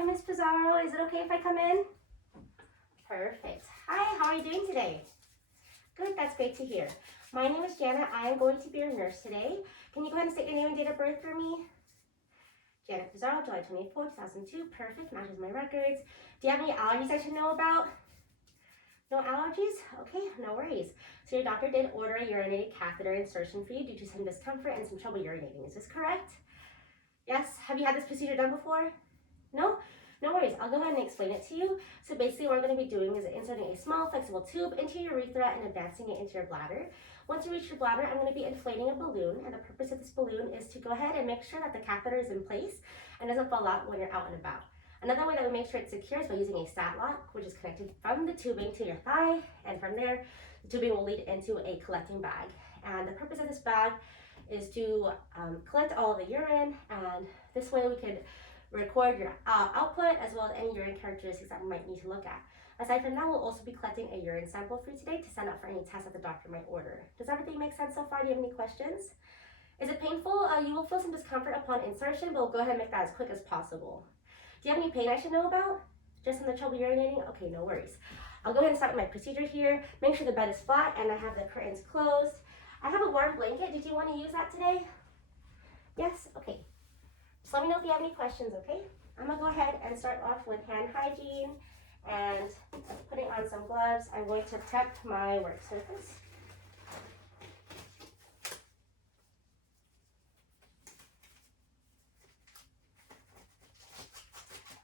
Hi, Miss Pizarro. Is it okay if I come in? Perfect. Hi, how are you doing today? Good, that's great to hear. My name is Janet. I am going to be your nurse today. Can you go ahead and state your name and date of birth for me? Janet Pizarro, July 24, 2002. Perfect, matches my records. Do you have any allergies I should know about? No allergies? Okay, no worries. So your doctor did order a urinating catheter insertion for you due to some discomfort and some trouble urinating. Is this correct? Yes. Have you had this procedure done before? No? No worries. I'll go ahead and explain it to you. So basically what we're going to be doing is inserting a small flexible tube into your urethra and advancing it into your bladder. Once you reach your bladder, I'm going to be inflating a balloon, and the purpose of this balloon is to go ahead and make sure that the catheter is in place and doesn't fall out when you're out and about. Another way that we make sure it's secure is by using a stat lock, which is connected from the tubing to your thigh, and from there, the tubing will lead into a collecting bag. And the purpose of this bag is to collect all of the urine, and this way we could record your output as well as any urine characteristics that we might need to look at. Aside from that, we'll also be collecting a urine sample for you today to send out for any tests that the doctor might order. Does everything make sense so far? Do you have any questions? Is it painful? You will feel some discomfort upon insertion, but we'll go ahead and make that as quick as possible. Do you have any pain I should know about? Just in the trouble urinating? Okay, no worries. I'll go ahead and start with my procedure here. Make sure the bed is flat and I have the curtains closed. I have a warm blanket. Did you want to use that today? Yes? Okay. Just let me know if you have any questions, okay? I'm going to go ahead and start off with hand hygiene and putting on some gloves. I'm going to prep my work surface.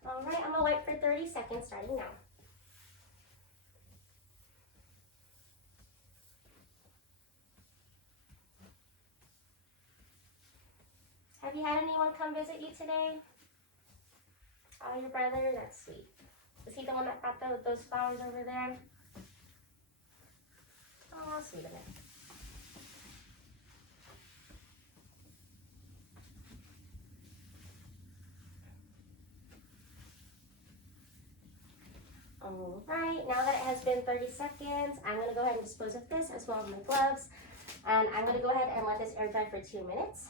All right, I'm going to wipe for 30 seconds starting now. Have you had anyone come visit you today? Oh, your brother? That's sweet. Is he the one that brought those flowers over there? Oh, how sweet of him. All right, now that it has been 30 seconds, I'm going to go ahead and dispose of this as well as my gloves. And I'm going to go ahead and let this air dry for 2 minutes.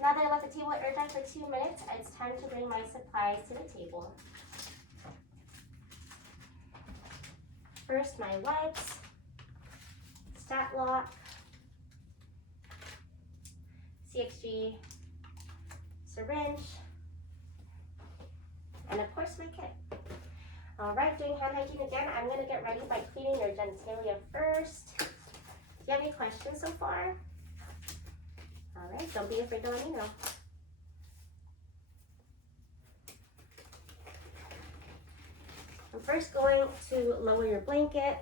Now that I let the table air dry for 2 minutes, it's time to bring my supplies to the table. First, my wipes, stat lock, CXG, syringe, and of course my kit. All right, doing hand hygiene again, I'm going to get ready by cleaning your genitalia first. Do you have any questions so far? All right, don't be afraid to let me know. I'm first going to lower your blanket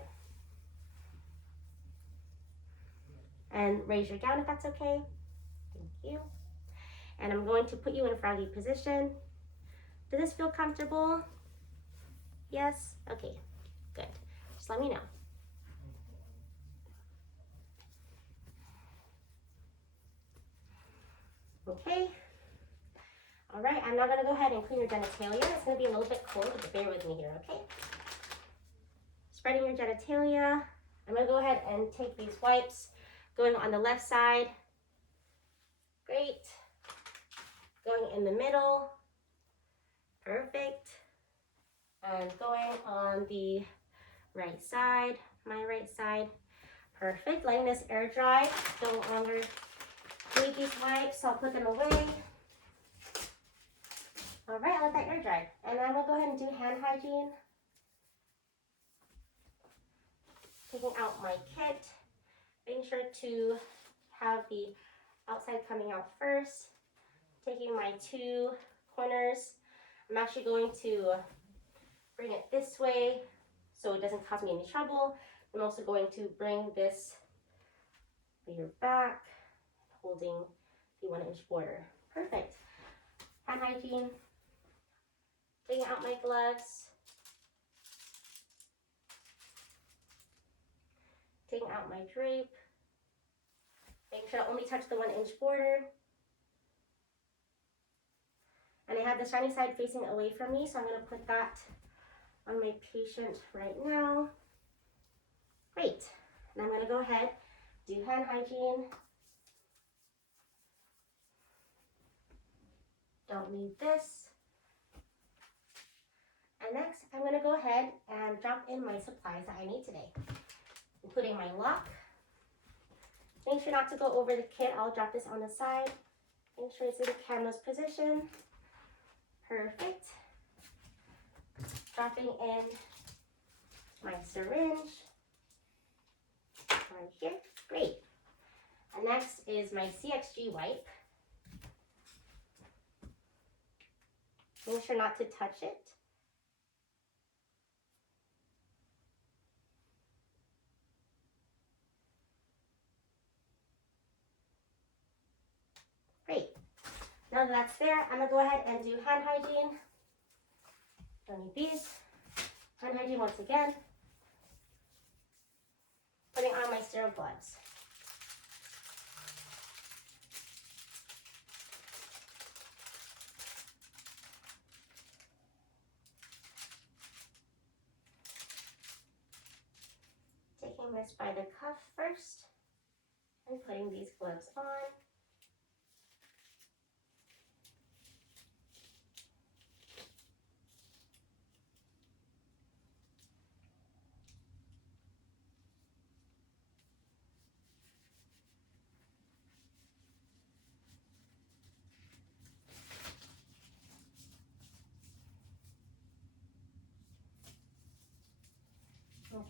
and raise your gown if that's okay. Thank you. And I'm going to put you in froggy position. Does this feel comfortable? Yes? Okay, good. Just let me know. Okay. All right, I'm now going to go ahead and clean your genitalia. It's going to be a little bit cold, but bear with me here, okay? Spreading your genitalia. I'm going to go ahead and take these wipes, going on the left side. Great. Going in the middle. Perfect. And going on the right side, my right side. Perfect. Letting this air dry. No longer need these wipes, so I'll put them away. All right, let that air dry. And then we'll go ahead and do hand hygiene. Taking out my kit. Making sure to have the outside coming out first. Taking my 2 corners. I'm actually going to bring it this way so it doesn't cause me any trouble. I'm also going to bring this layer back, holding the 1-inch border. Perfect. Hand hygiene. Taking out my gloves. Taking out my drape. Make sure I only touch the 1-inch border. And I have the shiny side facing away from me, so I'm going to put that on my patient right now. Great. And I'm going to go ahead, do hand hygiene. Don't need this. And next, I'm going to go ahead and drop in my supplies that I need today, including my lock. Make sure not to go over the kit. I'll drop this on the side. Make sure it's in the canvas position. Perfect. Dropping in my syringe right here. Great. And next is my CXG wipe. Make sure not to touch it. Great. Now that that's there, I'm gonna go ahead and do hand hygiene. Don't need these. Hand hygiene once again. Putting on my sterile gloves. Taking this by the cuff first and putting these gloves on.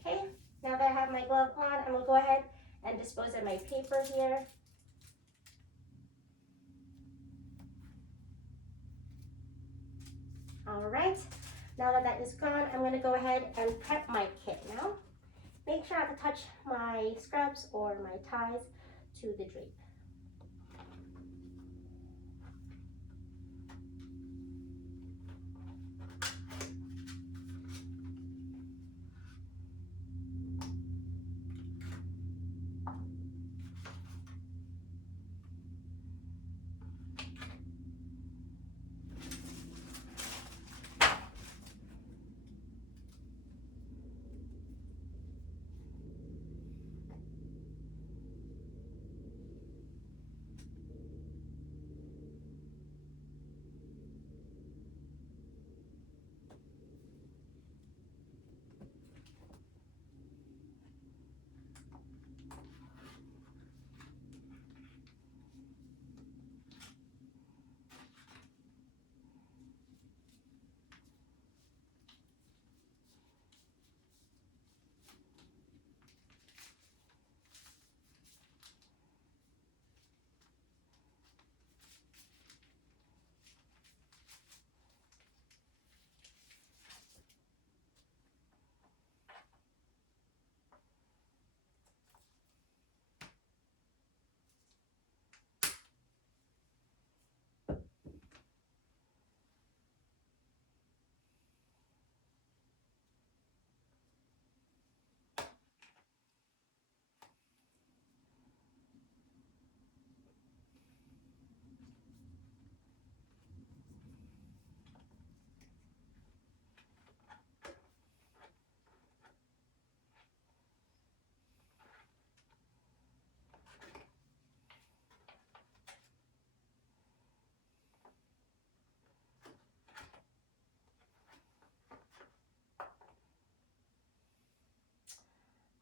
Okay, now that I have my glove on, I'm going to go ahead and dispose of my paper here. All right, now that that is gone, I'm going to go ahead and prep my kit now. Make sure not to touch my scrubs or my ties to the drape.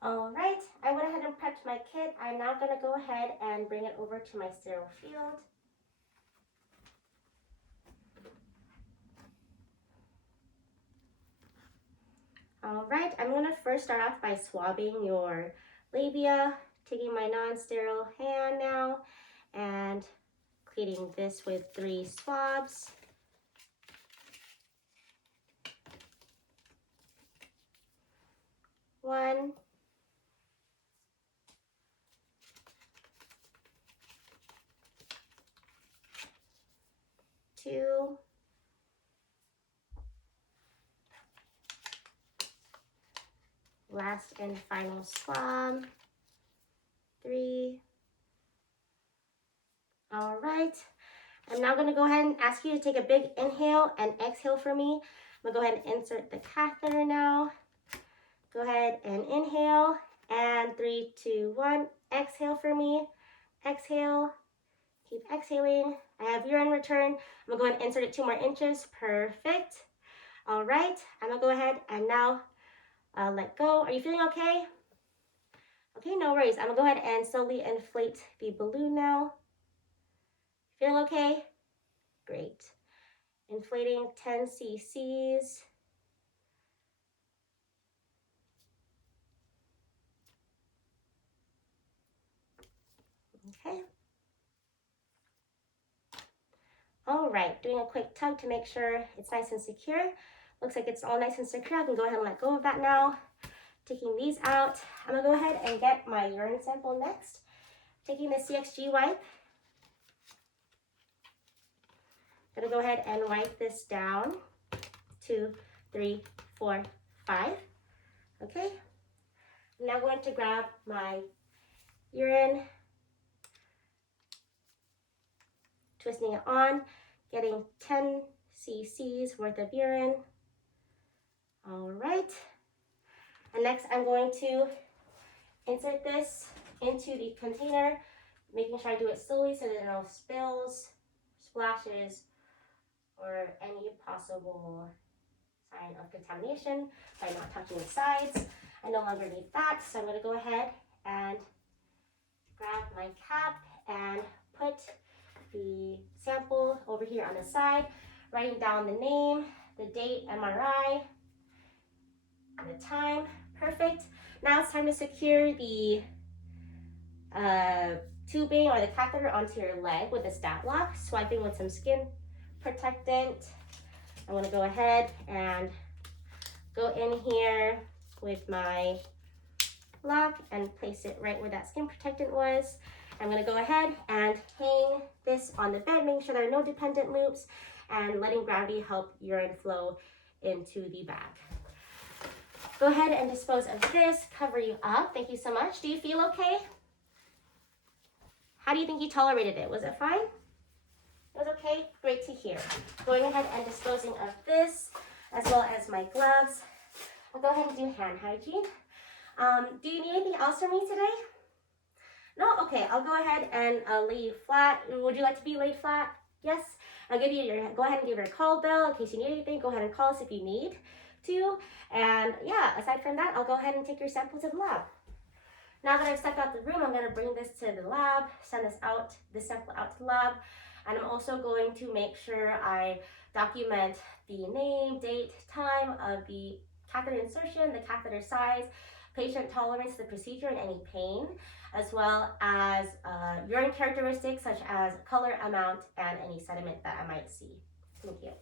All right, I went ahead and prepped my kit. I'm now going to go ahead and bring it over to my sterile field. All right, I'm going to first start off by swabbing your labia, taking my non-sterile hand now and cleaning this with 3 swabs. One, 2, last and final swab, 3. All right, I'm now going to go ahead and ask you to take a big inhale and exhale for me. I'm going to go ahead and insert the catheter now. Go ahead and inhale, and 3, 2, 1, exhale for me. Exhale, keep exhaling. I have urine return. I'm going to go ahead and insert it 2 more inches. Perfect. All right, I'm gonna go ahead and now let go. Are you feeling okay? Okay, no worries. I'm gonna go ahead and slowly inflate the balloon now. Feeling okay? Great. Inflating 10 cc's. Okay. All right, doing a quick tug to make sure it's nice and secure. Looks like it's all nice and secure. I can go ahead and let go of that now. Taking these out. I'm gonna go ahead and get my urine sample next. Taking the CXG wipe. Gonna go ahead and wipe this down. 2, 3, 4, 5. Okay. I'm now going to grab my urine, twisting it on, getting 10 cc's worth of urine. All right. And next I'm going to insert this into the container, making sure I do it slowly so there are no spills, splashes, or any possible sign of contamination by not touching the sides. I no longer need that, so I'm going to go ahead and grab my cap and put the sample over here on the side, writing down the name, the date, MRI, the time. Perfect. Now it's time to secure the tubing or the catheter onto your leg with a stat lock, swiping with some skin protectant. I'm going to go ahead and go in here with my lock and place it right where that skin protectant was. I'm going to go ahead and hang this on the bed, making sure there are no dependent loops, and letting gravity help urine flow into the bag. Go ahead and dispose of this, cover you up. Thank you so much. Do you feel okay? How do you think you tolerated it? Was it fine? It was okay? Great to hear. Going ahead and disposing of this, as well as my gloves. I'll go ahead and do hand hygiene. Do you need anything else from me today? No? Okay, I'll go ahead and lay you flat. Would you like to be laid flat? Yes? I'll give you go ahead and give her a call bell in case you need anything. Go ahead and call us if you need to. And yeah, aside from that, I'll go ahead and take your sample to the lab. Now that I've stepped out the room, I'm going to bring this to the lab, send this sample out to the lab, and I'm also going to make sure I document the name, date, time of the catheter insertion, the catheter size, patient tolerance to the procedure and any pain, as well as urine characteristics such as color, amount, and any sediment that I might see. Thank you.